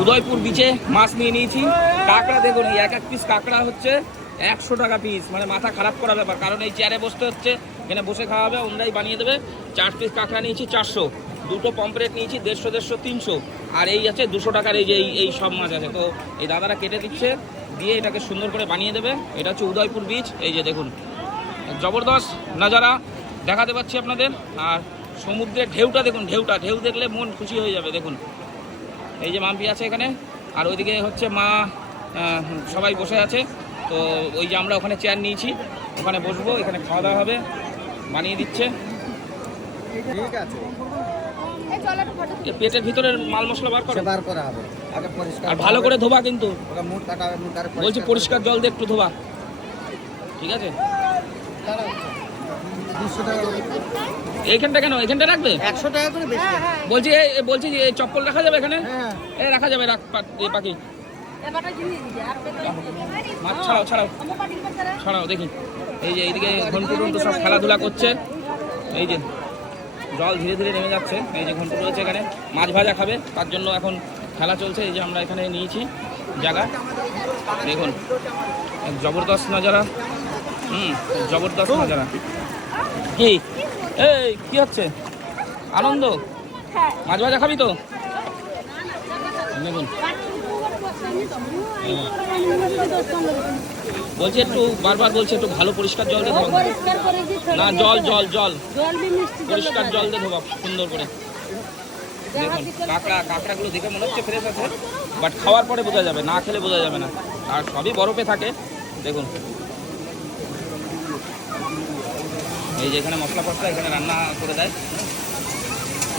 উদয়পুর বিচে মাছ নিয়ে নিয়েছি। কাঁকড়া দেখুন, এক এক পিস কাঁকড়া হচ্ছে 100 টাকা পিস, মানে মাথা খারাপ করা ব্যাপার। কারণ এই চেয়ারে বসতে হচ্ছে, এখানে বসে খাওয়া হবে, ওনারাই বানিয়ে দেবে। 4 পিস কাঁকড়া নিয়েছি 400, দুটো পমফ্রেট নিয়েছি 150 300, আর এই আছে 200 টাকার। এই যে এই সব মাছ আছে, তো এই দাদারা কেটে দিচ্ছে, দিয়ে এটাকে সুন্দর করে বানিয়ে দেবে। এটা হচ্ছে উদয়পুর বিচ। এই যে দেখুন, জবরদস্ত নাজারা দেখাতে পাচ্ছি আপনাদের। আর সমুদ্রের ঢেউটা দেখুন, ঢেউ দেখলে মন খুশি হয়ে যাবে। দেখুন এই যে মাম্পি আছে এখানে, আর ওইদিকে হচ্ছে মা, সবাই বসে আছে। তো ওই যে আমরা ওখানে চেয়ার নিয়েছি, ওখানে বসবো, এখানে খাওয়া দাওয়া হবে, বানিয়ে দিচ্ছে। ঠিক আছে, পেটের ভিতরের মাল মশলা বার করা হবে আগে পরিষ্কার, আর ভালো করে ধোবা কিন্তু। ওটা মুখ কাটা হবে, মুখ কাটা বলছি পরিষ্কার জল দিয়ে একটু ধোবা, ঠিক আছে? 200 টাকা এইখানটা কেন, এইখানটা রাখবে 100 টাকা করে বেশি। বলছি যে এই চপ্পল রাখা যাবে এখানে? হ্যাঁ এ রাখা যাবে, পাখি মাছ ছাড়াও দেখি। এই যে এইদিকে ঘন্টু সব খেলাধুলা করছে। এই যে জল ধীরে ধীরে নেমে যাচ্ছে। এই যে ঘন্টু রয়েছে এখানে, মাছ ভাজা খাবে, তার জন্য এখন খেলা চলছে। এই যে আমরা এখানে নিয়েছি জায়গা, দেখুন জবরদস্ত নাজারা। জবরদস্ত নাজারা। কি হচ্ছে? আনন্দ? মাছ ভাজা খাবি তো? দেখুন বলছি, একটু বারবার বলছে একটু ভালো পরিষ্কার জল দিয়ে ধোবা না, জল পরিষ্কার জল দিয়ে ধোবা সুন্দর করে। দেখুন কাঁকড়াগুলো দেখে মনে হচ্ছে ফ্রেশ আছে, বাট খাওয়ার পরে বোঝা যাবে, না খেলে বোঝা যাবে না। আর সবই বরফে থাকে। দেখুন এই যে এখানে মশলা এখানে রান্না করে দেয়।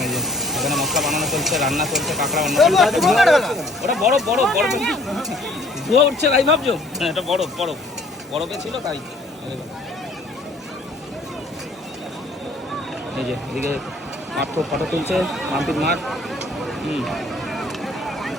এই যে এখানে মশলা বানানো চলছে, রান্না চলছে, কাঁকড়া অন্য ওটা বরফ ধোয়া উঠছে তাই ভাবছো? হ্যাঁ, এটা বরফে ছিল তাই। এই যে এদিকে মাঠ ফটো তুলছে, মাম্পির মাঠ।